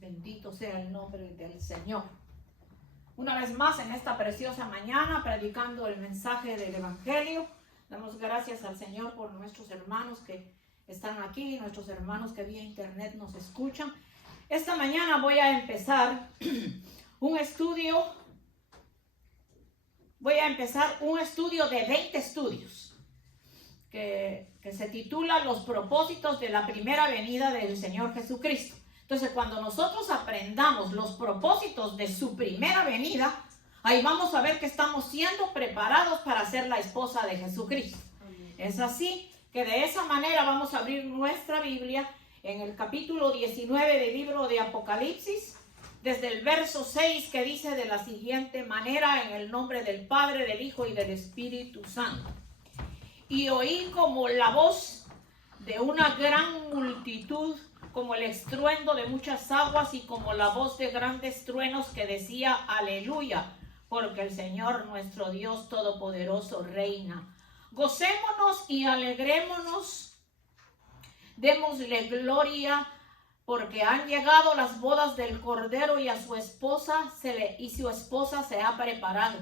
Bendito sea el nombre del Señor. Una vez más en esta preciosa mañana, predicando el mensaje del Evangelio. Damos gracias al Señor por nuestros hermanos que están aquí, nuestros hermanos que vía internet nos escuchan. Esta mañana voy a empezar un estudio de 20 estudios que se titula Los propósitos de la primera venida del Señor Jesucristo. Entonces, cuando nosotros aprendamos los propósitos de su primera venida, ahí vamos a ver que estamos siendo preparados para ser la esposa de Jesucristo. Es así que de esa manera vamos a abrir nuestra Biblia en el capítulo 19 del libro de Apocalipsis, desde el verso 6, que dice de la siguiente manera: en el nombre del Padre, del Hijo y del Espíritu Santo. Y oí como la voz de una gran multitud, como el estruendo de muchas aguas y como la voz de grandes truenos, que decía: aleluya, porque el Señor nuestro Dios Todopoderoso reina. Gocémonos y alegrémonos, démosle gloria, porque han llegado las bodas del Cordero y a su esposa su esposa se ha preparado.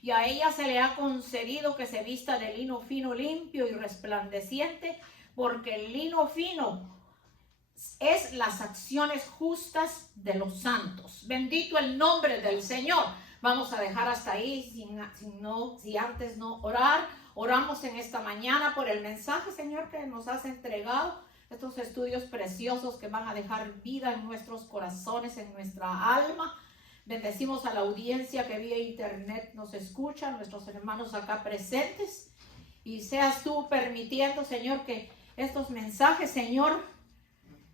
Y a ella se le ha concedido que se vista de lino fino, limpio y resplandeciente, porque el lino fino es las acciones justas de los santos. Bendito el nombre del Señor. Vamos a dejar hasta ahí, si antes no orar. Oramos en esta mañana por el mensaje, Señor, que nos has entregado. Estos estudios preciosos que van a dejar vida en nuestros corazones, en nuestra alma. Bendecimos a la audiencia que vía internet nos escucha, nuestros hermanos acá presentes. Y seas tú permitiendo, Señor, que estos mensajes, Señor,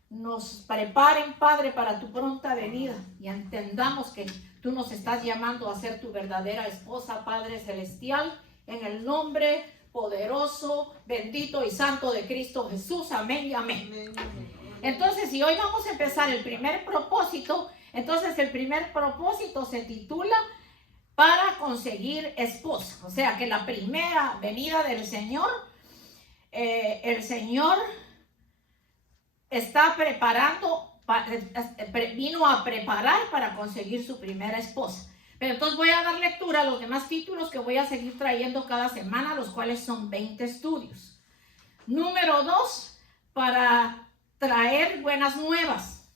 nos preparen, Padre, para tu pronta venida. Y entendamos que tú nos estás llamando a ser tu verdadera esposa, Padre Celestial, en el nombre poderoso, bendito y santo de Cristo Jesús. Amén y amén. Entonces, si hoy vamos a empezar el primer propósito, entonces el primer propósito se titula para conseguir esposa. O sea que la primera venida del Señor, el Señor está vino a preparar para conseguir su primera esposa. Pero entonces voy a dar lectura a los demás títulos que voy a seguir trayendo cada semana, los cuales son 20 estudios. Número 2, para traer buenas nuevas,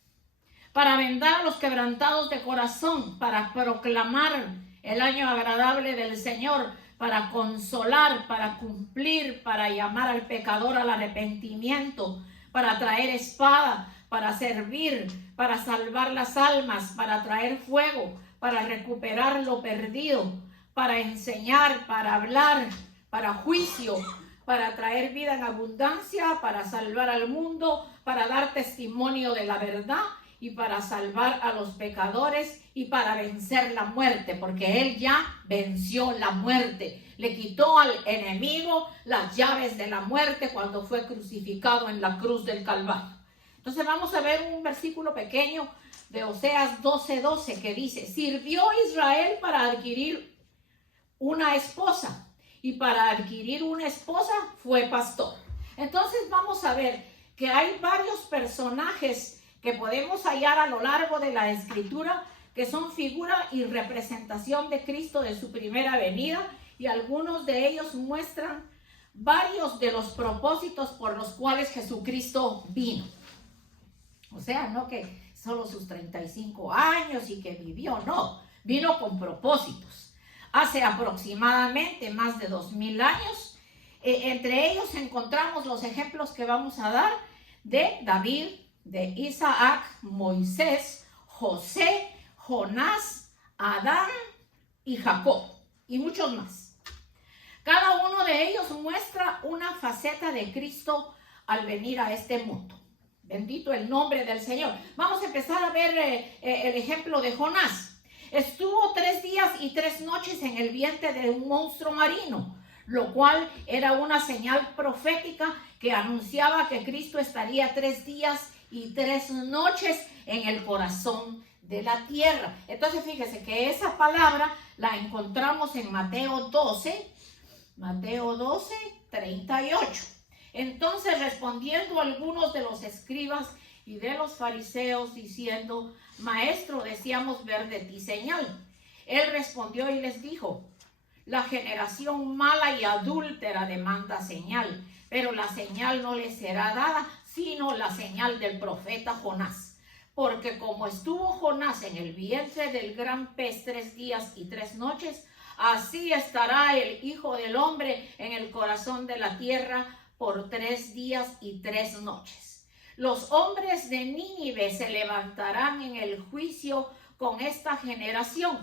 para vendar a los quebrantados de corazón, para proclamar el año agradable del Señor, para consolar, para cumplir, para llamar al pecador al arrepentimiento, para traer espada, para servir, para salvar las almas, para traer fuego, para recuperar lo perdido, para enseñar, para hablar, para juicio, para traer vida en abundancia, para salvar al mundo, para dar testimonio de la verdad y para salvar a los pecadores y para vencer la muerte, porque Él ya venció la muerte. Le quitó al enemigo las llaves de la muerte cuando fue crucificado en la cruz del Calvario. Entonces vamos a ver un versículo pequeño de Oseas 12:12 que dice: sirvió Israel para adquirir una esposa, y para adquirir una esposa fue pastor. Entonces vamos a ver que hay varios personajes que podemos hallar a lo largo de la Escritura que son figura y representación de Cristo, de su primera venida, y algunos de ellos muestran varios de los propósitos por los cuales Jesucristo vino. O sea, no que solo sus 35 años y que vivió, no, vino con propósitos. Hace aproximadamente más de 2000 años, entre ellos encontramos los ejemplos que vamos a dar de David, de Isaac, Moisés, José, Jonás, Adán y Jacob, y muchos más. Cada uno de ellos muestra una faceta de Cristo al venir a este mundo. Bendito el nombre del Señor. Vamos a empezar a ver el ejemplo de Jonás. Estuvo 3 días y 3 noches en el vientre de un monstruo marino, lo cual era una señal profética que anunciaba que Cristo estaría 3 días y 3 noches en el corazón de la tierra. Entonces fíjese que esa palabra la encontramos en Mateo 12:38. Entonces, respondiendo algunos de los escribas y de los fariseos, diciendo: Maestro, deseamos ver de ti señal. Él respondió y les dijo: La generación mala y adúltera demanda señal, pero la señal no le será dada, sino la señal del profeta Jonás. Porque como estuvo Jonás en el vientre del gran pez 3 días y 3 noches, así estará el Hijo del Hombre en el corazón de la tierra por 3 días y 3 noches. Los hombres de Nínive se levantarán en el juicio con esta generación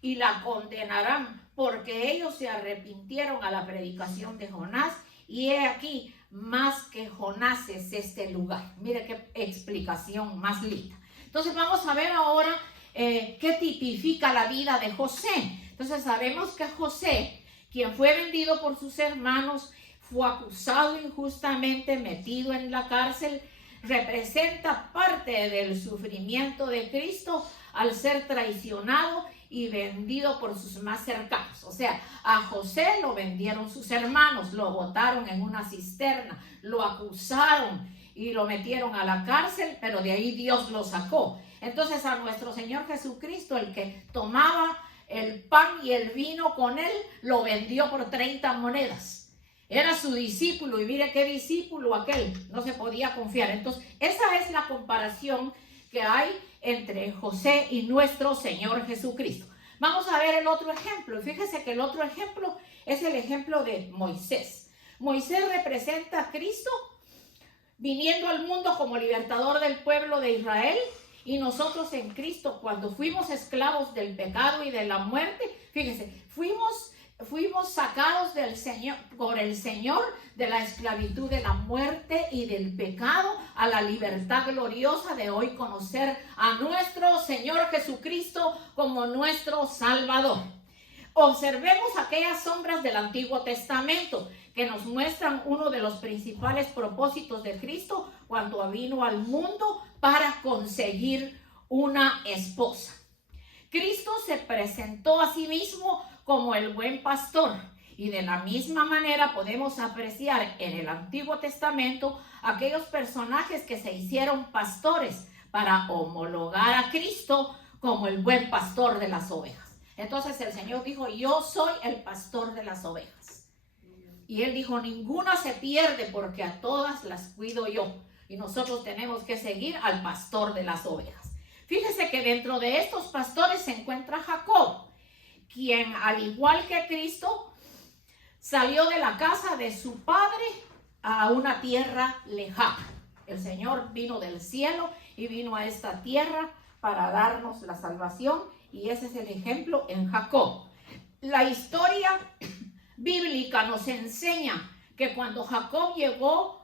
y la condenarán, porque ellos se arrepintieron a la predicación de Jonás, y he aquí, más que Jonás es este lugar. Mire qué explicación más linda. Entonces vamos a ver ahora qué tipifica la vida de José. Entonces sabemos que José, quien fue vendido por sus hermanos, fue acusado injustamente, metido en la cárcel, representa parte del sufrimiento de Cristo al ser traicionado y vendido por sus más cercanos. O sea, a José lo vendieron sus hermanos, lo botaron en una cisterna, lo acusaron y lo metieron a la cárcel, pero de ahí Dios lo sacó. Entonces a nuestro Señor Jesucristo, el que tomaba el pan y el vino con él, lo vendió por 30 monedas. Era su discípulo, y mire qué discípulo aquel, no se podía confiar. Entonces esa es la comparación que hay entre José y nuestro Señor Jesucristo. Vamos a ver el otro ejemplo. Fíjese que el otro ejemplo es el ejemplo de Moisés. Moisés representa a Cristo viniendo al mundo como libertador del pueblo de Israel, y nosotros en Cristo, cuando fuimos esclavos del pecado y de la muerte, fíjese, fuimos sacados del Señor, por el Señor, de la esclavitud de la muerte y del pecado, a la libertad gloriosa de hoy conocer a nuestro Señor Jesucristo como nuestro Salvador. Observemos aquellas sombras del Antiguo Testamento que nos muestran uno de los principales propósitos de Cristo cuando vino al mundo para conseguir una esposa. Cristo se presentó a sí mismo como el buen pastor, y de la misma manera podemos apreciar en el Antiguo Testamento aquellos personajes que se hicieron pastores para homologar a Cristo como el buen pastor de las ovejas. Entonces el Señor dijo: yo soy el pastor de las ovejas. Y Él dijo: ninguna se pierde, porque a todas las cuido yo. Y nosotros tenemos que seguir al pastor de las ovejas. Fíjese que dentro de estos pastores se encuentra Jacob, quien, al igual que Cristo, salió de la casa de su padre a una tierra lejana. El Señor vino del cielo y vino a esta tierra para darnos la salvación, y ese es el ejemplo en Jacob. La historia bíblica nos enseña que cuando Jacob llegó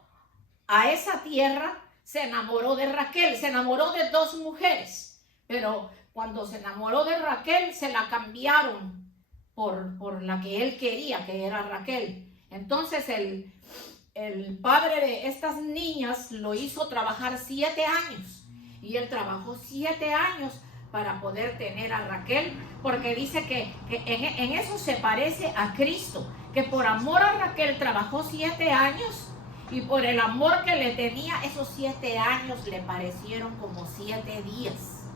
a esa tierra, se enamoró de Raquel, se enamoró de 2 mujeres, pero cuando se enamoró de Raquel, se la cambiaron por la que él quería, que era Raquel. Entonces el padre de estas niñas lo hizo trabajar 7 años, y él trabajó 7 años para poder tener a Raquel, porque dice que en eso se parece a Cristo, que por amor a Raquel trabajó 7 años, y por el amor que le tenía, esos 7 años le parecieron como 7 días.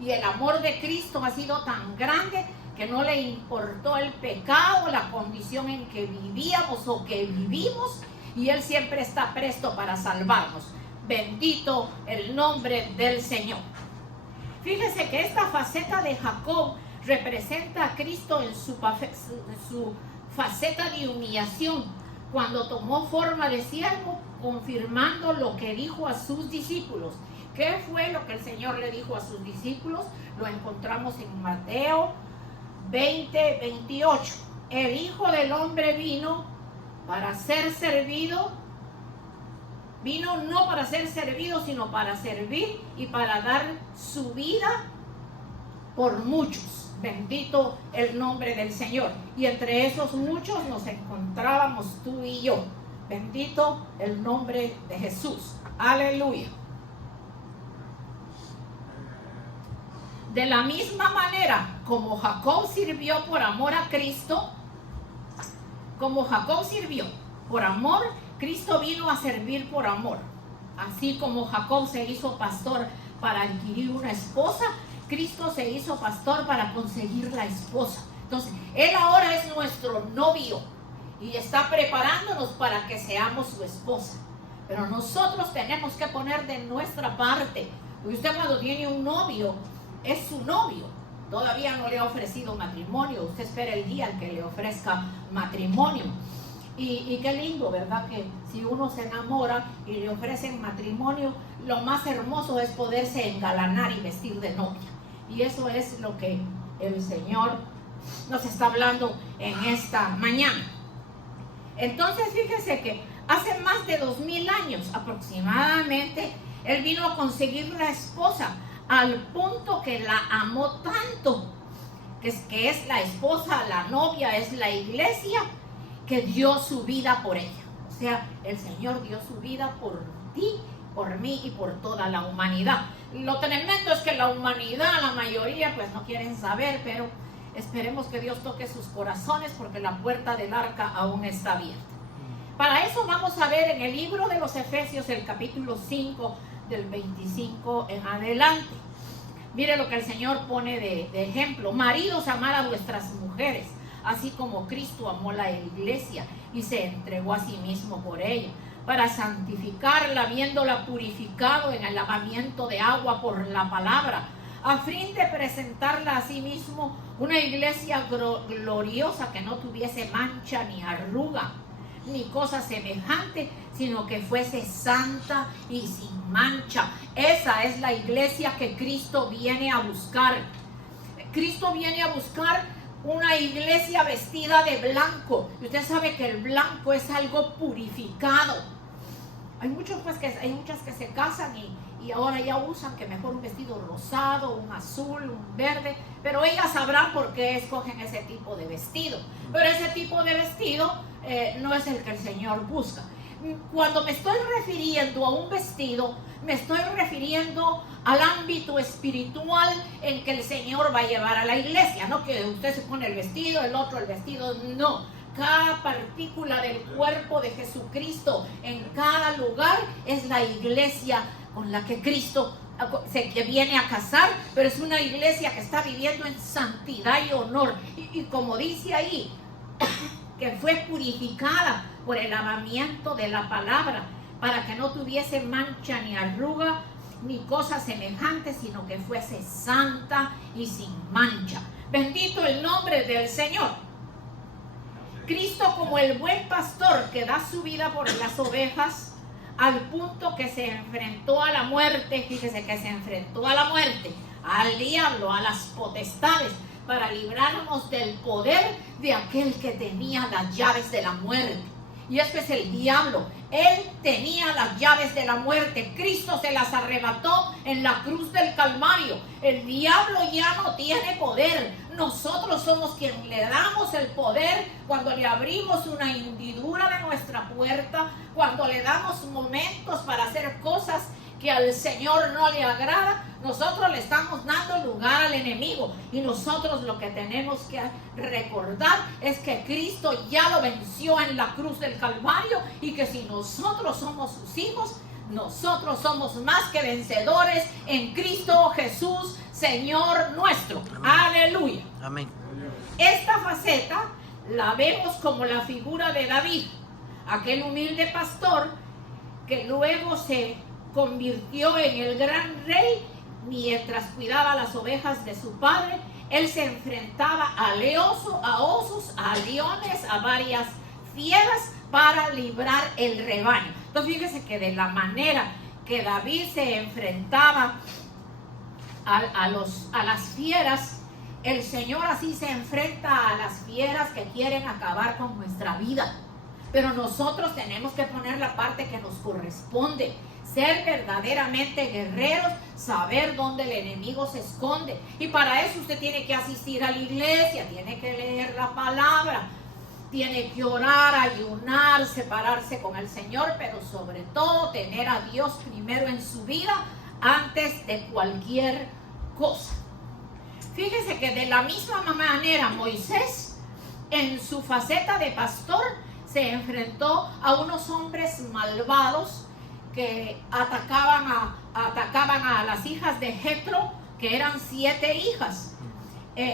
Y el amor de Cristo ha sido tan grande que no le importó el pecado, la condición en que vivíamos o que vivimos, y Él siempre está presto para salvarnos. Bendito el nombre del Señor. Fíjese que esta faceta de Jacob representa a Cristo en su faceta de humillación, cuando tomó forma de siervo, confirmando lo que dijo a sus discípulos. ¿Qué fue lo que el Señor le dijo a sus discípulos? Lo encontramos en Mateo 20:28. El Hijo del Hombre vino para ser servido. Vino no para ser servido, sino para servir y para dar su vida por muchos. Bendito el nombre del Señor. Y entre esos muchos nos encontrábamos tú y yo. Bendito el nombre de Jesús. Aleluya. De la misma manera como Jacob sirvió por amor a Cristo, como Jacob sirvió por amor, Cristo vino a servir por amor Así como Jacob se hizo pastor para adquirir una esposa, Cristo se hizo pastor para conseguir la esposa. Entonces, Él ahora es nuestro novio y está preparándonos para que seamos su esposa. Pero nosotros tenemos que poner de nuestra parte. Porque usted cuando tiene un novio, es su novio. Todavía no le ha ofrecido matrimonio. Usted espera el día en que le ofrezca matrimonio. Y qué lindo, ¿verdad? Que si uno se enamora y le ofrecen matrimonio, lo más hermoso es poderse engalanar y vestir de novia. Y eso es lo que el Señor nos está hablando en esta mañana. Entonces, fíjese que hace más de 2000 años aproximadamente, Él vino a conseguir una esposa al punto que la amó tanto, que es la esposa, la novia, es la iglesia, que dio su vida por ella. O sea, el Señor dio su vida por ti, por mí y por toda la humanidad. Lo tremendo es que la humanidad, la mayoría, pues no quieren saber, pero esperemos que Dios toque sus corazones porque la puerta del arca aún está abierta. Para eso vamos a ver en el libro de los Efesios, el capítulo 5, del 25 en adelante. Mire lo que el Señor pone de ejemplo. Maridos, amad a vuestras mujeres, así como Cristo amó la iglesia y se entregó a sí mismo por ella, para santificarla, habiéndola purificado en el lavamiento de agua por la palabra, a fin de presentarla a sí mismo una iglesia gloriosa, que no tuviese mancha ni arruga, ni cosa semejante, sino que fuese santa y sin mancha. Esa es la iglesia que Cristo viene a buscar. Cristo viene a buscar una iglesia vestida de blanco. Y usted sabe que el blanco es algo purificado. Hay muchas que se casan y ahora ya usan que mejor un vestido rosado, un azul, un verde, pero ellas sabrán por qué escogen ese tipo de vestido. Pero ese tipo de vestido no es el que el Señor busca. Cuando me estoy refiriendo a un vestido, me estoy refiriendo al ámbito espiritual en que el Señor va a llevar a la iglesia. No que usted se pone el vestido, el otro el vestido, no. Cada partícula del cuerpo de Jesucristo en cada lugar es la iglesia con la que Cristo que viene a casar, pero es una iglesia que está viviendo en santidad y honor. Y como dice ahí, que fue purificada por el lavamiento de la palabra, para que no tuviese mancha ni arruga ni cosa semejante, sino que fuese santa y sin mancha. Bendito el nombre del Señor. Cristo, como el buen pastor que da su vida por las ovejas, al punto que se enfrentó a la muerte, fíjese que se enfrentó a la muerte, al diablo, a las potestades, para librarnos del poder de aquel que tenía las llaves de la muerte. Y este es el diablo. Él tenía las llaves de la muerte. Cristo se las arrebató en la cruz del Calvario. El diablo ya no tiene poder. Nosotros somos quien le damos el poder cuando le abrimos una hendidura de nuestra puerta, cuando le damos momentos para hacer cosas que al Señor no le agrada. Nosotros le estamos dando lugar al enemigo, y nosotros lo que tenemos que recordar es que Cristo ya lo venció en la cruz del Calvario, y que si nosotros somos sus hijos, nosotros somos más que vencedores en Cristo Jesús, Señor nuestro. Amén. Aleluya. Amén. Esta faceta la vemos como la figura de David, aquel humilde pastor que luego se convirtió en el gran rey. Mientras cuidaba las ovejas de su padre, él se enfrentaba a osos, a leones, a varias fieras para librar el rebaño. Entonces fíjese que de la manera que David se enfrentaba a las fieras, el Señor así se enfrenta a las fieras que quieren acabar con nuestra vida. Pero nosotros tenemos que poner la parte que nos corresponde. Ser verdaderamente guerreros, saber dónde el enemigo se esconde. Y para eso usted tiene que asistir a la iglesia, tiene que leer la palabra, tiene que orar, ayunar, separarse con el Señor, pero sobre todo tener a Dios primero en su vida antes de cualquier cosa. Fíjese que de la misma manera Moisés, en su faceta de pastor, se enfrentó a unos hombres malvados que atacaban a las hijas de Jetro, que eran 7 hijas.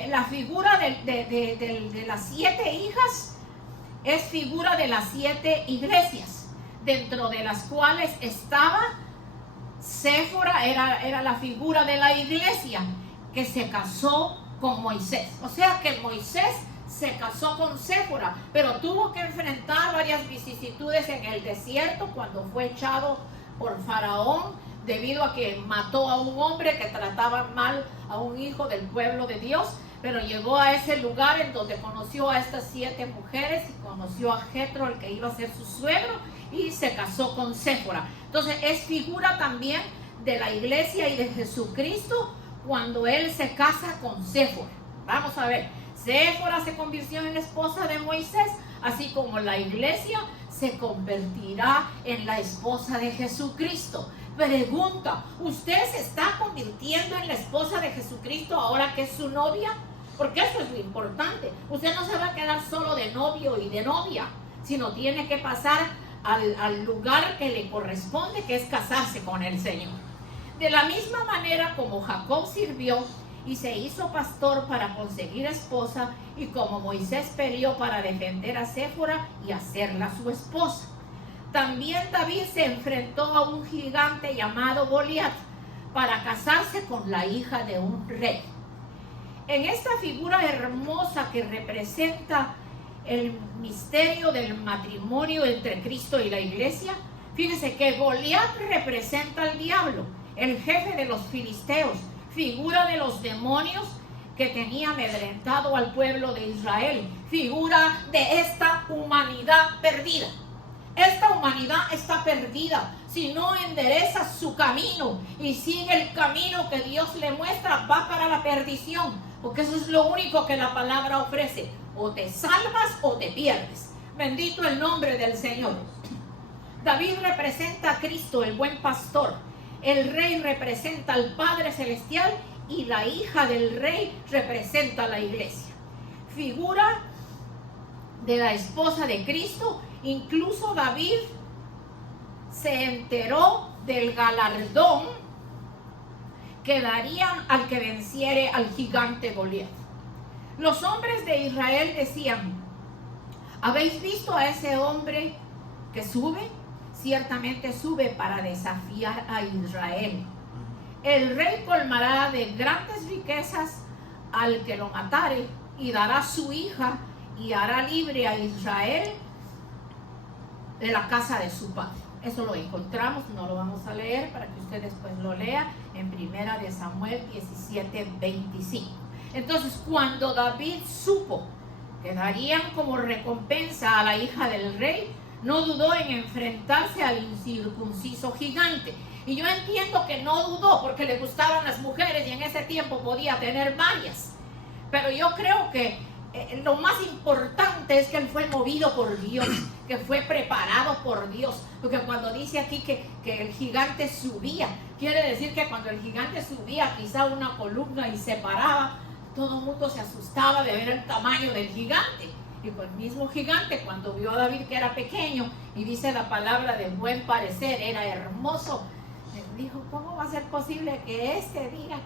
La figura de las 7 hijas es figura de las 7 iglesias, dentro de las cuales estaba Séfora, era la figura de la iglesia que se casó con Moisés. O sea que Moisés se casó con Séfora, pero tuvo que enfrentar varias vicisitudes en el desierto cuando fue echado por Faraón debido a que mató a un hombre que trataba mal a un hijo del pueblo de Dios. Pero llegó a ese lugar en donde conoció a estas 7 mujeres y conoció a Jetro, el que iba a ser su suegro, y se casó con Séfora. Entonces es figura también de la iglesia y de Jesucristo cuando él se casa con Séfora. Vamos a ver, Séfora se convirtió en la esposa de Moisés, así como la iglesia se convertirá en la esposa de Jesucristo. Pregunta, ¿usted se está convirtiendo en la esposa de Jesucristo ahora que es su novia? Porque eso es lo importante. Usted no se va a quedar solo de novio y de novia, sino tiene que pasar al lugar que le corresponde, que es casarse con el Señor. De la misma manera como Jacob sirvió y se hizo pastor para conseguir esposa, y como Moisés peleó para defender a Séfora y hacerla su esposa. También David se enfrentó a un gigante llamado Goliat para casarse con la hija de un rey. En esta figura hermosa que representa el misterio del matrimonio entre Cristo y la iglesia, fíjense que Goliat representa al diablo, el jefe de los filisteos, figura de los demonios que tenía amedrentado al pueblo de Israel, figura de esta humanidad perdida. Esta humanidad está perdida si no endereza su camino y sigue el camino que Dios le muestra, va para la perdición, porque eso es lo único que la palabra ofrece: o te salvas o te pierdes. Bendito el nombre del Señor. David representa a Cristo, el buen pastor. El rey representa al Padre Celestial y la hija del rey representa a la iglesia. Figura de la esposa de Cristo. Incluso David se enteró del galardón que darían al que venciere al gigante Goliat. Los hombres de Israel decían: ¿habéis visto a ese hombre que sube? Ciertamente sube para desafiar a Israel. El rey colmará de grandes riquezas al que lo matare, y dará su hija, y hará libre a Israel de la casa de su padre. Eso lo encontramos, no lo vamos a leer para que usted después lo lea en 1 de Samuel 17:25. Entonces, cuando David supo que darían como recompensa a la hija del rey, no dudó en enfrentarse al incircunciso gigante. Y yo entiendo que no dudó porque le gustaban las mujeres y en ese tiempo podía tener varias. Pero yo creo que lo más importante es que él fue movido por Dios, que fue preparado por Dios. Porque cuando dice aquí que el gigante subía, quiere decir que cuando el gigante subía, pisaba una columna y se paraba, todo el mundo se asustaba de ver el tamaño del gigante. Y pues el mismo gigante, cuando vio a David que era pequeño, y dice la palabra de buen parecer, era hermoso, dijo: ¿cómo va a ser posible que este diga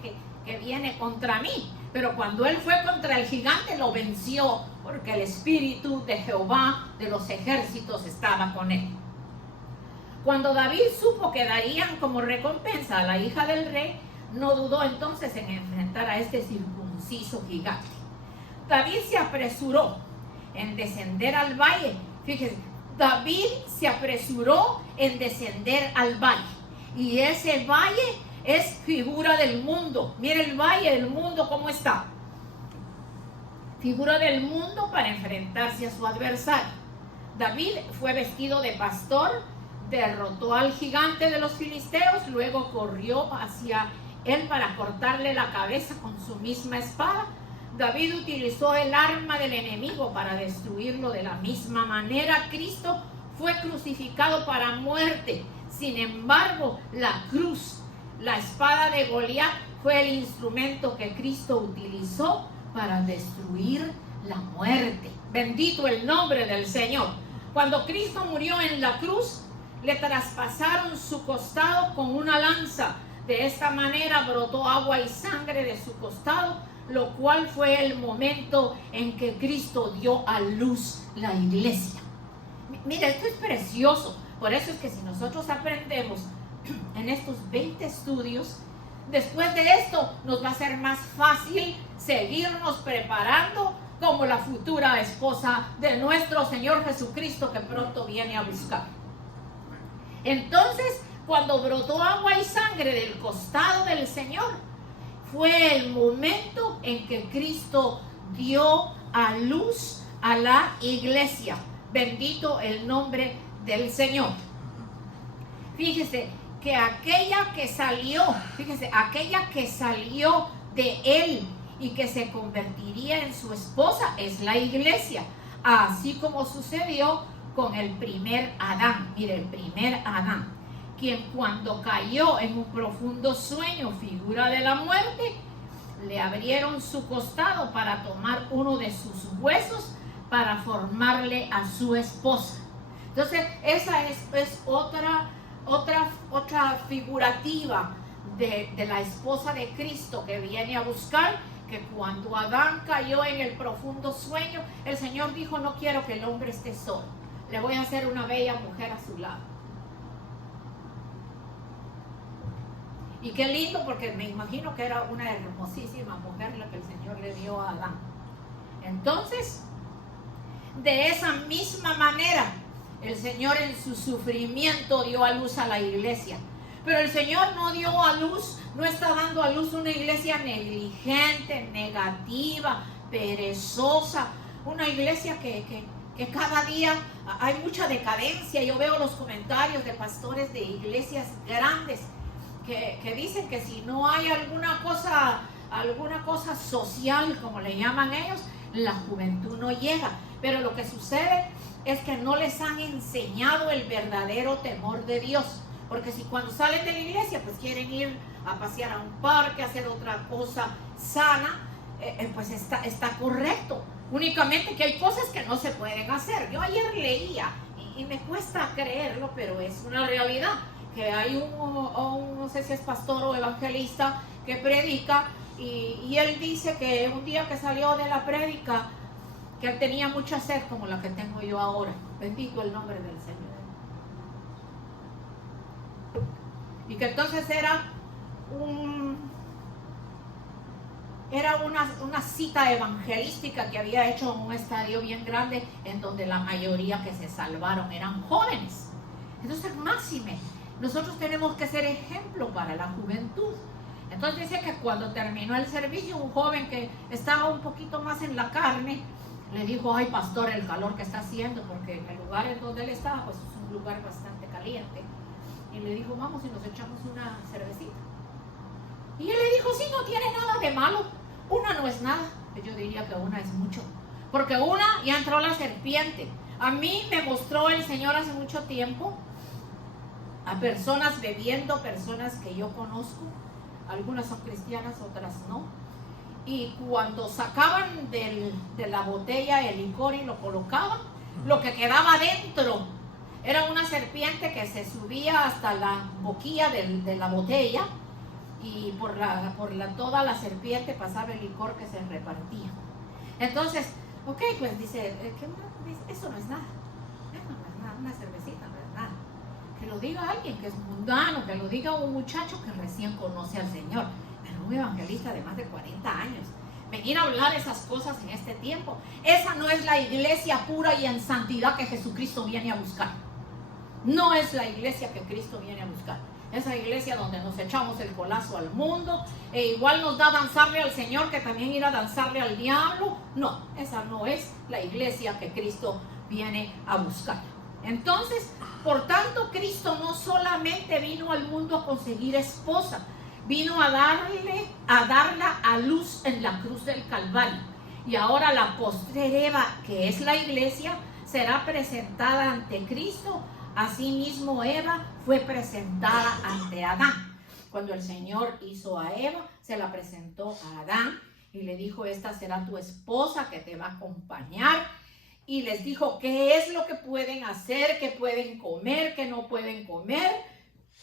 que viene contra mí? Pero cuando él fue contra el gigante, lo venció, porque el espíritu de Jehová de los ejércitos estaba con él. Cuando David supo que darían como recompensa a la hija del rey, no dudó entonces en enfrentar a este circunciso gigante. David se apresuró en descender al valle. Fíjense, David se apresuró en descender al valle. Y ese valle es figura del mundo. Mire el valle del mundo cómo está. Figura del mundo para enfrentarse a su adversario. David fue vestido de pastor, derrotó al gigante de los filisteos, luego corrió hacia él para cortarle la cabeza con su misma espada. David utilizó el arma del enemigo para destruirlo. De la misma manera, Cristo fue crucificado para muerte. Sin embargo, la cruz, la espada de Goliat, fue el instrumento que Cristo utilizó para destruir la muerte. Bendito el nombre del Señor. Cuando Cristo murió en la cruz, le traspasaron su costado con una lanza. De esta manera brotó agua y sangre de su costado, lo cual fue el momento en que Cristo dio a luz la iglesia. Mira, esto es precioso. Por eso es que si nosotros aprendemos en estos 20 estudios, después de esto nos va a ser más fácil seguirnos preparando como la futura esposa de nuestro Señor Jesucristo, que pronto viene a buscar. Entonces, cuando brotó agua y sangre del costado del Señor, fue el momento en que Cristo dio a luz a la iglesia. Bendito el nombre del Señor. Fíjese que aquella que salió de él y que se convertiría en su esposa es la iglesia, así como sucedió con el primer Adán. Mire, el primer Adán, quien cuando cayó en un profundo sueño, figura de la muerte, le abrieron su costado para tomar uno de sus huesos para formarle a su esposa. Entonces, esa es otra figurativa de la esposa de Cristo que viene a buscar, que cuando Adán cayó en el profundo sueño, el Señor dijo: no quiero que el hombre esté solo, le voy a hacer una bella mujer a su lado. Y qué lindo, porque me imagino que era una hermosísima mujer la que el Señor le dio a Adán. Entonces, de esa misma manera, el Señor en su sufrimiento dio a luz a la iglesia. Pero el Señor no dio a luz, no está dando a luz una iglesia negligente, negativa, perezosa. Una iglesia que cada día hay mucha decadencia. Yo veo los comentarios de pastores de iglesias grandes que dicen que si no hay alguna cosa social, como le llaman ellos, la juventud no llega. Pero lo que sucede es que no les han enseñado el verdadero temor de Dios. Porque si cuando salen de la iglesia pues quieren ir a pasear a un parque, a hacer otra cosa sana, pues está correcto. Únicamente que hay cosas que no se pueden hacer. Yo ayer leía, y me cuesta creerlo, pero es una realidad, que hay un no sé si es pastor o evangelista, que predica, y él dice que un día que salió de la prédica, que él tenía mucha sed como la que tengo yo ahora. Bendito el nombre del Señor. Y que entonces era una cita evangelística que había hecho en un estadio bien grande, en donde la mayoría que se salvaron eran jóvenes. Entonces, máxime, nosotros tenemos que ser ejemplo para la juventud. Entonces dice que cuando terminó el servicio, un joven que estaba un poquito más en la carne, le dijo: ay, pastor, el calor que está haciendo, porque el lugar en donde él estaba pues es un lugar bastante caliente. Y le dijo: vamos y nos echamos una cervecita. Y él le dijo: sí, no tiene nada de malo, una no es nada. Yo diría que una es mucho, porque una ya entró la serpiente. A mí me mostró el Señor hace mucho tiempo a personas bebiendo, personas que yo conozco, algunas son cristianas, otras no, y cuando sacaban de la botella el licor y lo colocaban, lo que quedaba dentro era una serpiente que se subía hasta la boquilla de la botella, y por toda la serpiente pasaba el licor que se repartía. Entonces, ok, pues dice, eso no es nada, una cervecita no es nada. Que lo diga alguien que es mundano, que lo diga un muchacho que recién conoce al Señor, pero un evangelista de más de 40 años. Venir a hablar esas cosas en este tiempo, esa no es la iglesia pura y en santidad que Jesucristo viene a buscar. No es la iglesia que Cristo viene a buscar. Esa iglesia donde nos echamos el colazo al mundo, e igual nos da danzarle al Señor que también ir a danzarle al diablo. No, esa no es la iglesia que Cristo viene a buscar. Entonces, por tanto, Cristo no solamente vino al mundo a conseguir esposa, vino a darla a luz en la cruz del Calvario. Y ahora la postrer Eva, que es la iglesia, será presentada ante Cristo. Asimismo, Eva fue presentada ante Adán. Cuando el Señor hizo a Eva, se la presentó a Adán y le dijo: esta será tu esposa que te va a acompañar. y les dijo qué es lo que pueden hacer, qué pueden comer, qué no pueden comer.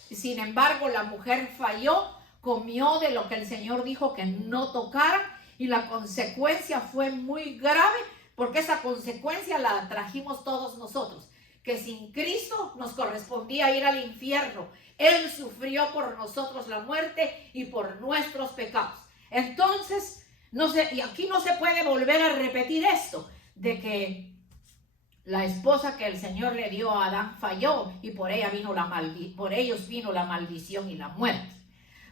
Sin embargo, la mujer falló, comió de lo que el Señor dijo que no tocara, y la consecuencia fue muy grave, porque esa consecuencia la trajimos todos nosotros, que sin Cristo nos correspondía ir al infierno. Él sufrió por nosotros la muerte y por nuestros pecados. Entonces, y aquí no se puede volver a repetir esto, de que la esposa que el Señor le dio a Adán falló y por ellos vino la maldición y la muerte.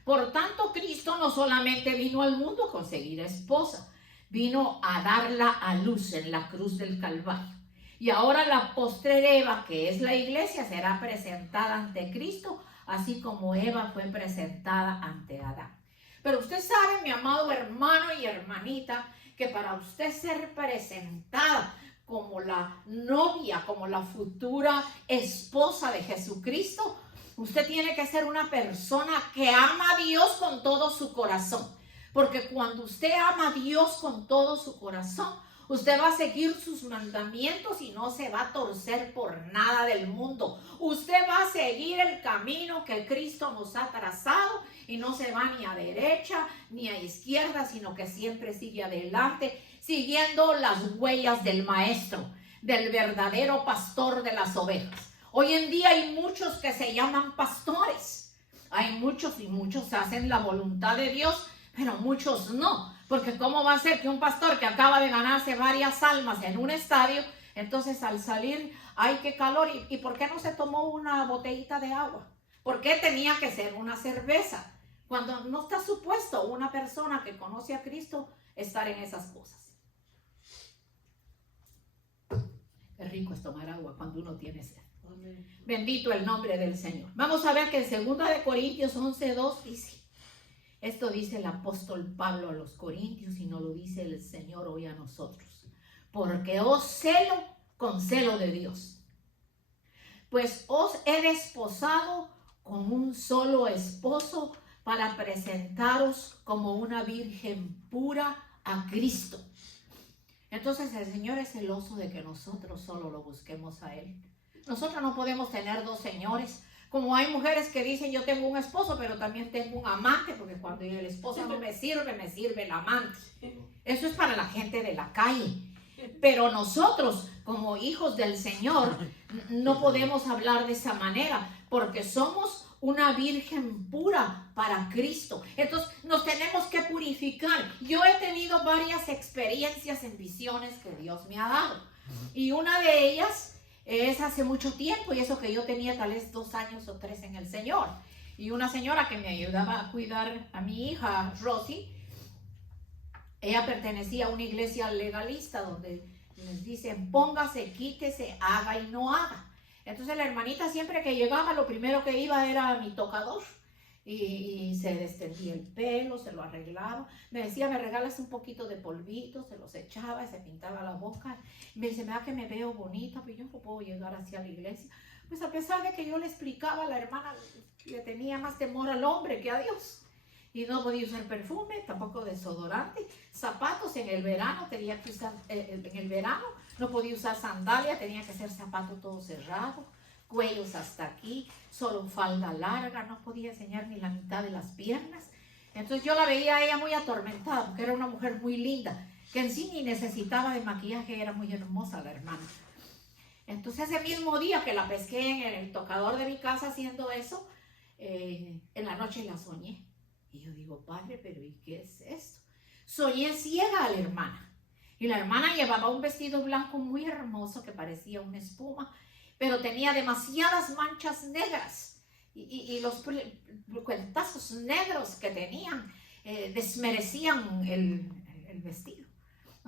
Por tanto, Cristo no solamente vino al mundo a conseguir esposa, vino a darla a luz en la cruz del Calvario. Y ahora la postrer Eva, que es la iglesia, será presentada ante Cristo, así como Eva fue presentada ante Adán. Pero usted sabe, mi amado hermano y hermanita, que para usted ser presentada como la novia, como la futura esposa de Jesucristo, usted tiene que ser una persona que ama a Dios con todo su corazón. Porque cuando usted ama a Dios con todo su corazón, usted va a seguir sus mandamientos y no se va a torcer por nada del mundo. Usted va a seguir el camino que Cristo nos ha trazado y no se va ni a derecha ni a izquierda, sino que siempre sigue adelante, siguiendo las huellas del maestro, del verdadero pastor de las ovejas. Hoy en día hay muchos que se llaman pastores. Hay muchos y muchos hacen la voluntad de Dios, pero muchos no. Porque ¿cómo va a ser que un pastor que acaba de ganarse varias almas en un estadio, entonces al salir, ay, qué calor, ¿y por qué no se tomó una botellita de agua? ¿Por qué tenía que ser una cerveza? Cuando no está supuesto una persona que conoce a Cristo estar en esas cosas. Qué rico es tomar agua cuando uno tiene sed. Amén. Bendito el nombre del Señor. Vamos a ver que en 2 Corintios 11:2 dice, esto dice el apóstol Pablo a los Corintios y no lo dice el Señor hoy a nosotros. Porque os celo con celo de Dios, pues os he desposado con un solo esposo para presentaros como una virgen pura a Cristo. Entonces el Señor es celoso de que nosotros solo lo busquemos a Él. Nosotros no podemos tener dos señores. Como hay mujeres que dicen, yo tengo un esposo, pero también tengo un amante, porque cuando el esposo no me sirve el amante. Eso es para la gente de la calle. Pero nosotros, como hijos del Señor, no podemos hablar de esa manera, porque somos una virgen pura para Cristo. Entonces nos tenemos que purificar. Yo he tenido varias experiencias en visiones que Dios me ha dado. Y una de ellas es hace mucho tiempo, y eso que yo tenía tal vez 2 años o 3 en el Señor. Y una señora que me ayudaba a cuidar a mi hija, Rosy, ella pertenecía a una iglesia legalista donde les dicen, póngase, quítese, haga y no haga. Entonces la hermanita siempre que llegaba, lo primero que iba era a mi tocador. Y se destendía el pelo, se lo arreglaba. Me decía, ¿me regalas un poquito de polvito? Se los echaba y se pintaba la boca. Me dice, ¿me da que me veo bonita? Pues yo no puedo llegar hacia la iglesia. Pues a pesar de que yo le explicaba a la hermana que tenía más temor al hombre que a Dios. Y no podía usar perfume, tampoco desodorante. Zapatos en el verano, tenía que usar, en el verano no podía usar sandalia, tenía que ser zapato todo cerrado. Cuellos hasta aquí, solo falda larga, no podía enseñar ni la mitad de las piernas. Entonces yo la veía a ella muy atormentada, porque era una mujer muy linda, que en sí ni necesitaba de maquillaje, era muy hermosa la hermana. Entonces ese mismo día que la pesqué en el tocador de mi casa haciendo eso, en la noche la soñé. Y yo digo, Padre, pero ¿y qué es esto? Soñé ciega a la hermana. Y la hermana llevaba un vestido blanco muy hermoso que parecía una espuma, pero tenía demasiadas manchas negras y los cuentazos negros que tenían desmerecían el vestido.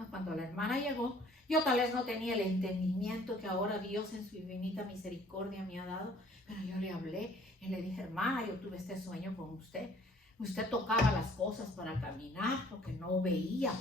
Cuando la hermana llegó, yo tal vez no tenía el entendimiento que ahora Dios en su infinita misericordia me ha dado, pero yo le hablé y le dije, hermana, yo tuve este sueño con usted. Usted tocaba las cosas para caminar porque no veía.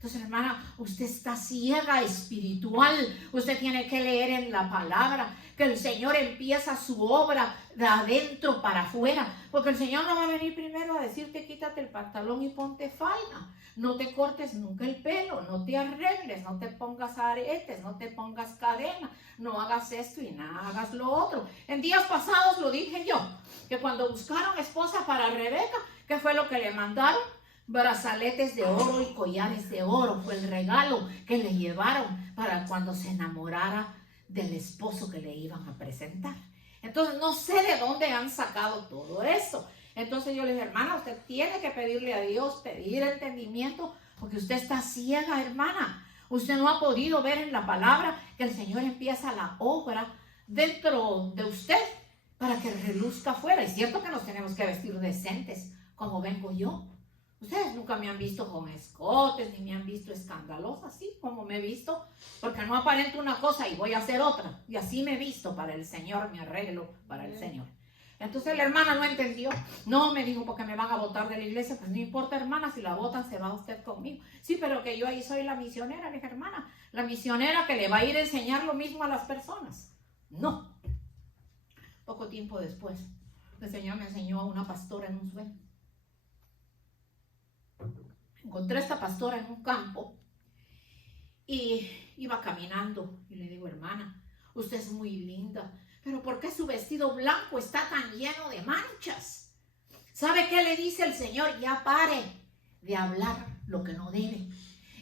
Entonces, hermana, usted está ciega espiritual. Usted tiene que leer en la palabra que el Señor empieza su obra de adentro para afuera. Porque el Señor no va a venir primero a decirte quítate el pantalón y ponte falda. No te cortes nunca el pelo, no te arregles, no te pongas aretes, no te pongas cadena, no hagas esto y nada, hagas lo otro. En días pasados lo dije yo, que cuando buscaron esposa para Rebeca, ¿qué fue lo que le mandaron? Brazaletes de oro y collares de oro. Fue el regalo que le llevaron para cuando se enamorara del esposo que le iban a presentar. Entonces no sé de dónde han sacado todo eso. Entonces yo le dije, hermana, usted tiene que pedirle a Dios, pedir entendimiento, porque usted está ciega, hermana. Usted no ha podido ver en la palabra que el Señor empieza la obra dentro de usted para que reluzca afuera. Es cierto que nos tenemos que vestir decentes, como vengo yo. Ustedes nunca me han visto con escotes, ni me han visto escandalosa, así como me he visto, porque no aparento una cosa y voy a hacer otra. Y así me he visto para el Señor, me arreglo para el Señor. Entonces la hermana no entendió. No, me dijo, porque me van a botar de la iglesia. Pues no importa, hermana, si la botan, se va usted conmigo. Sí, pero que yo ahí soy la misionera, dije, hermana, la misionera que le va a ir a enseñar lo mismo a las personas. No. Poco tiempo después, el Señor me enseñó a una pastora en un sueño. Encontré a esta pastora en un campo y iba caminando y le digo, hermana, usted es muy linda, pero ¿por qué su vestido blanco está tan lleno de manchas? ¿Sabe qué le dice el Señor? Ya pare de hablar lo que no debe.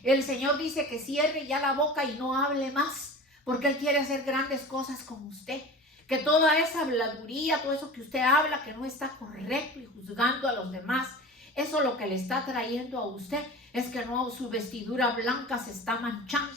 El Señor dice que cierre ya la boca y no hable más, porque Él quiere hacer grandes cosas con usted. Que toda esa habladuría, todo eso que usted habla que no está correcto y juzgando a los demás, eso lo que le está trayendo a usted es que no, su vestidura blanca se está manchando.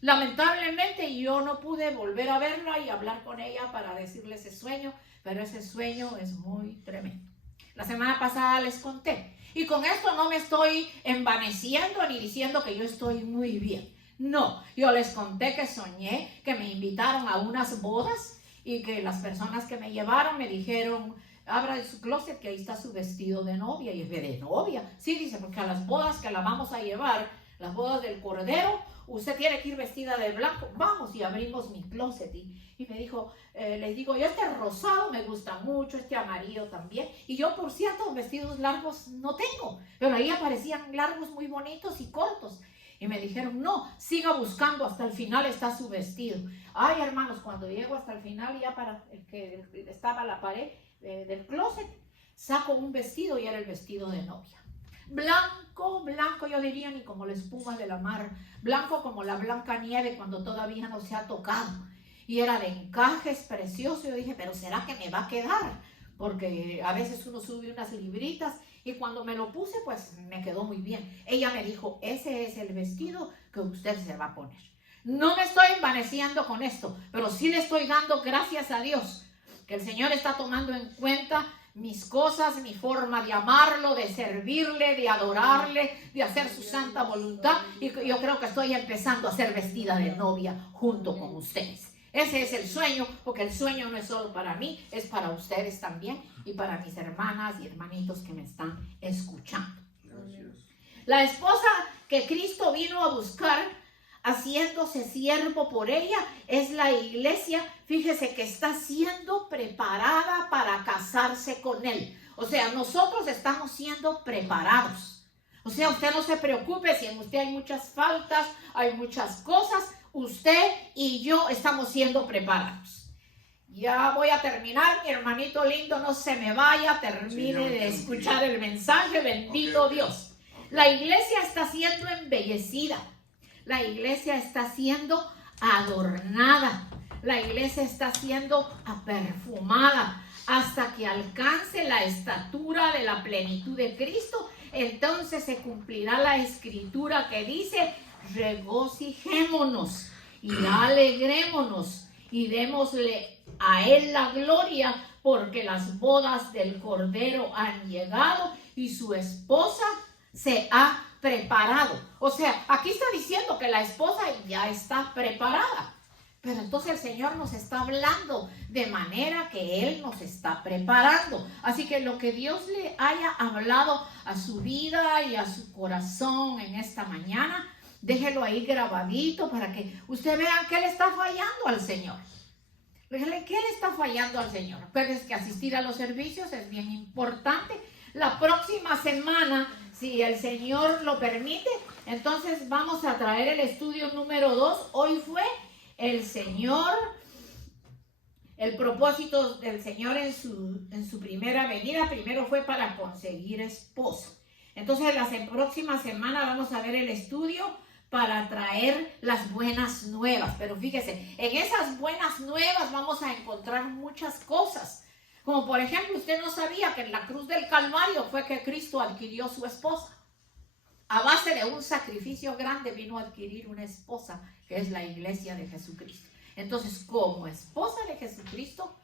Lamentablemente yo no pude volver a verla y hablar con ella para decirle ese sueño, pero ese sueño es muy tremendo. La semana pasada les conté. Y con esto no me estoy envaneciendo ni diciendo que yo estoy muy bien. No, yo les conté que soñé que me invitaron a unas bodas y que las personas que me llevaron me dijeron, abra su closet que ahí está su vestido de novia. Y yo dije, ¿de novia? Sí, dice, porque a las bodas que la vamos a llevar, las bodas del Cordero, usted tiene que ir vestida de blanco. Vamos, y abrimos mi closet. Y me dijo, les digo, yo este rosado me gusta mucho, este amarillo también. Y yo, por cierto, vestidos largos no tengo. Pero ahí aparecían largos muy bonitos y cortos. Y me dijeron, no, siga buscando, hasta el final está su vestido. Ay, hermanos, cuando llego hasta el final, ya para el que estaba la pared del closet, saco un vestido y era el vestido de novia. Blanco, blanco, yo diría ni como la espuma de la mar, blanco como la blanca nieve cuando todavía no se ha tocado. Y era de encajes precioso. Yo dije, pero ¿será que me va a quedar? Porque a veces uno sube unas libritas y cuando me lo puse, pues me quedó muy bien. Ella me dijo, ese es el vestido que usted se va a poner. No me estoy envaneciendo con esto, pero sí le estoy dando gracias a Dios que el Señor está tomando en cuenta mis cosas, mi forma de amarlo, de servirle, de adorarle, de hacer su santa voluntad. Y yo creo que estoy empezando a ser vestida de novia junto con ustedes. Ese es el sueño, porque el sueño no es solo para mí, es para ustedes también y para mis hermanas y hermanitos que me están escuchando. Gracias. La esposa que Cristo vino a buscar, haciéndose siervo por ella, es la iglesia. Fíjese que está siendo preparada para casarse con Él. O sea, nosotros estamos siendo preparados. O sea, usted no se preocupe si en usted hay muchas faltas, hay muchas cosas. Usted y yo estamos siendo preparados. Ya voy a terminar, mi hermanito lindo, no se me vaya, termine de escuchar el mensaje, bendito Dios. La iglesia está siendo embellecida, la iglesia está siendo adornada, la iglesia está siendo perfumada hasta que alcance la estatura de la plenitud de Cristo. Entonces se cumplirá la escritura que dice: regocijémonos y alegrémonos y démosle a Él la gloria, porque las bodas del Cordero han llegado y su esposa se ha preparado. O sea, aquí está diciendo que la esposa ya está preparada. Pero entonces el Señor nos está hablando de manera que Él nos está preparando. Así que lo que Dios le haya hablado a su vida y a su corazón en esta mañana, déjelo ahí grabadito para que usted vea qué le está fallando al Señor. Dígale, ¿qué le está fallando al Señor? Pero que asistir a los servicios es bien importante. La próxima semana, si el Señor lo permite, entonces vamos a traer el estudio número 2. Hoy fue el propósito del Señor en su primera venida. Primero fue para conseguir esposa. Entonces la próxima semana vamos a ver el estudio para traer las buenas nuevas. Pero fíjese, en esas buenas nuevas vamos a encontrar muchas cosas. Como por ejemplo, usted no sabía que en la cruz del Calvario fue que Cristo adquirió su esposa. A base de un sacrificio grande vino a adquirir una esposa, que es la iglesia de Jesucristo. Entonces, como esposa de Jesucristo,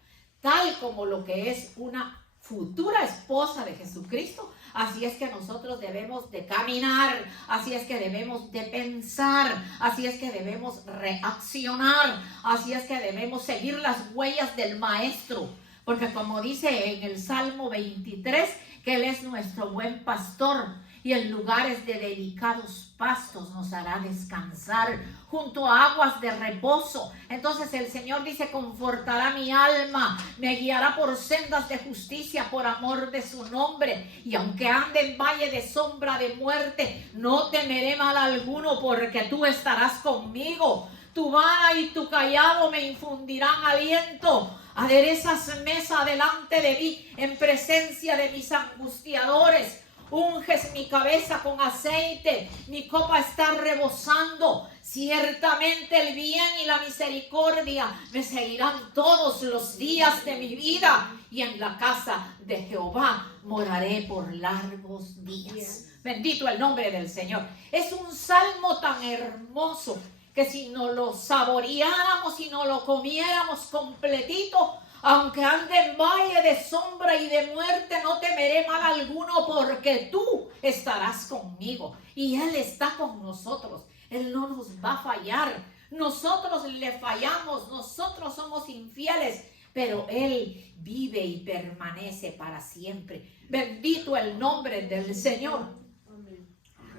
tal como lo que es una futura esposa de Jesucristo, así es que nosotros debemos de caminar, así es que debemos de pensar, así es que debemos reaccionar, así es que debemos seguir las huellas del Maestro. Porque como dice en el Salmo 23, que Él es nuestro buen pastor y en lugares de delicados pastos nos hará descansar junto a aguas de reposo. Entonces el Señor dice, confortará mi alma, me guiará por sendas de justicia por amor de su nombre. Y aunque ande en valle de sombra de muerte, no temeré mal alguno porque tú estarás conmigo. Tu vara y tu cayado me infundirán aliento. Aderezas mesa delante de mí en presencia de mis angustiadores. Unges mi cabeza con aceite, mi copa está rebosando. Ciertamente el bien y la misericordia me seguirán todos los días de mi vida. Y en la casa de Jehová moraré por largos días. Bendito el nombre del Señor. Es un salmo tan hermoso que si no lo saboreáramos, si no lo comiéramos completito, aunque ande en valle de sombra y de muerte, no temeré mal alguno porque tú estarás conmigo. Y Él está con nosotros. Él no nos va a fallar. Nosotros le fallamos, nosotros somos infieles, pero Él vive y permanece para siempre. Bendito el nombre del Señor.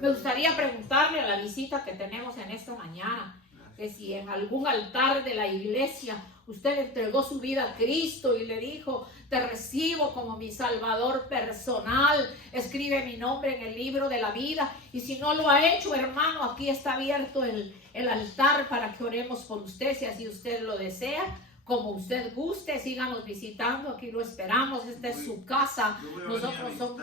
Me gustaría preguntarle a la visita que tenemos en esta mañana, que si en algún altar de la iglesia usted entregó su vida a Cristo y le dijo, te recibo como mi Salvador personal, escribe mi nombre en el libro de la vida. Y si no lo ha hecho, hermano, aquí está abierto el altar para que oremos por usted, si así usted lo desea. Como usted guste, síganos visitando, aquí lo esperamos, esta es su casa, nosotros somos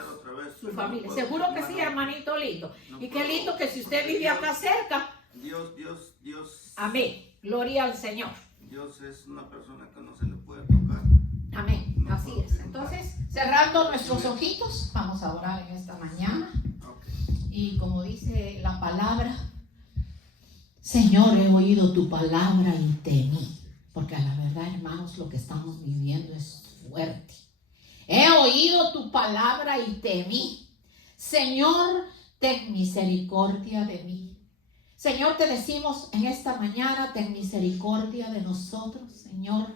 su familia. Seguro que sí, hermanito lindo. Y qué lindo que si usted vive acá cerca. Dios. Amén. Gloria al Señor. Dios es una persona que no se le puede tocar. Amén. Así es. Entonces, cerrando nuestros ojitos, vamos a orar en esta mañana. Y como dice la palabra, Señor, he oído tu palabra y temí. Porque a la verdad, hermanos, lo que estamos viviendo es fuerte. He oído tu palabra y temí. Señor, ten misericordia de mí. Señor, te decimos en esta mañana, ten misericordia de nosotros, Señor.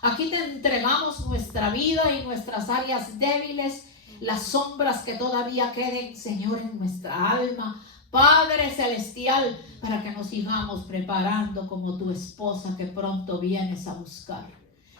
Aquí te entregamos nuestra vida y nuestras áreas débiles, las sombras que todavía queden, Señor, en nuestra alma. Padre celestial, para que nos sigamos preparando como tu esposa que pronto vienes a buscar.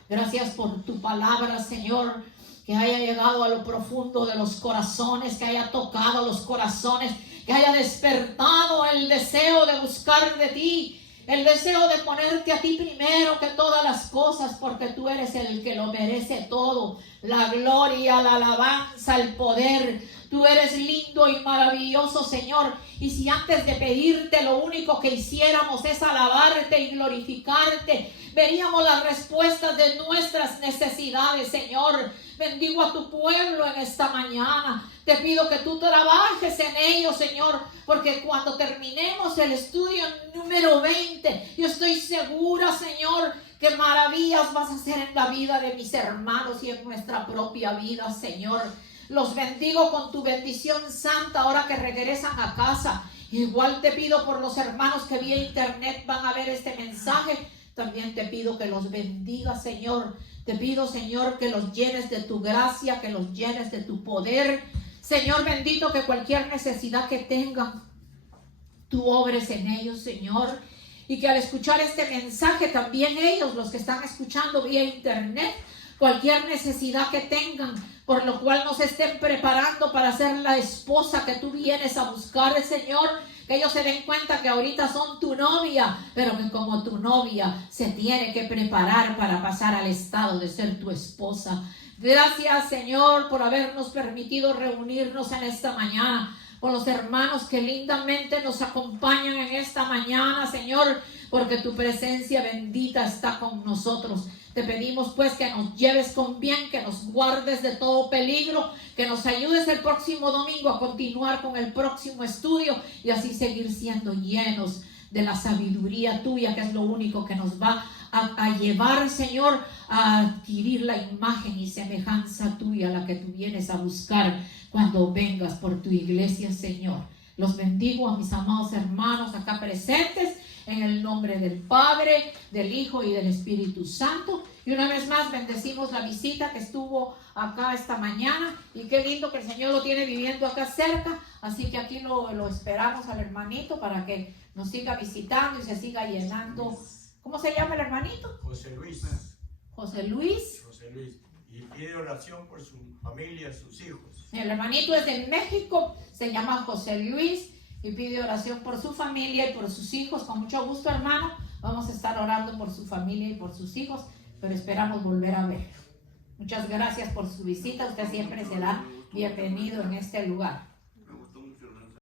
Gracias por tu palabra, Señor, que haya llegado a lo profundo de los corazones, que haya tocado los corazones, que haya despertado el deseo de buscar de ti, el deseo de ponerte a ti primero que todas las cosas, porque tú eres el que lo merece todo, la gloria, la alabanza, el poder. Tú eres lindo y maravilloso, Señor. Y si antes de pedirte lo único que hiciéramos es alabarte y glorificarte, veríamos las respuestas de nuestras necesidades, Señor. Bendigo a tu pueblo en esta mañana. Te pido que tú trabajes en ello, Señor, porque cuando terminemos el estudio número 20, yo estoy segura, Señor, que maravillas vas a hacer en la vida de mis hermanos y en nuestra propia vida, Señor. Los bendigo con tu bendición santa ahora que regresan a casa. Igual te pido por los hermanos que vía internet van a ver este mensaje. También te pido que los bendigas, Señor. Te pido, Señor, que los llenes de tu gracia, que los llenes de tu poder. Señor bendito, que cualquier necesidad que tengan, tú obres en ellos, Señor. Y que al escuchar este mensaje, también ellos, los que están escuchando vía internet, cualquier necesidad que tengan, por lo cual nos estén preparando para ser la esposa que tú vienes a buscar, Señor, que ellos se den cuenta que ahorita son tu novia, pero que como tu novia se tiene que preparar para pasar al estado de ser tu esposa. Gracias, Señor, por habernos permitido reunirnos en esta mañana con los hermanos que lindamente nos acompañan en esta mañana, Señor, porque tu presencia bendita está con nosotros. Te pedimos pues que nos lleves con bien, que nos guardes de todo peligro, que nos ayudes el próximo domingo a continuar con el próximo estudio y así seguir siendo llenos de la sabiduría tuya, que es lo único que nos va a llevar, Señor, a adquirir la imagen y semejanza tuya, la que tú vienes a buscar cuando vengas por tu iglesia, Señor. Los bendigo a mis amados hermanos acá presentes, en el nombre del Padre, del Hijo y del Espíritu Santo. Y una vez más bendecimos la visita que estuvo acá esta mañana. Y qué lindo que el Señor lo tiene viviendo acá cerca. Así que aquí lo esperamos al hermanito para que nos siga visitando y se siga llenando. ¿Cómo se llama el hermanito? José Luis. José Luis. José Luis. Y pide oración por su familia, sus hijos. El hermanito es de México, se llama José Luis y pide oración por su familia y por sus hijos. Con mucho gusto, hermano, vamos a estar orando por su familia y por sus hijos, pero esperamos volver a verlo. Muchas gracias por su visita, usted siempre será bienvenido en este lugar.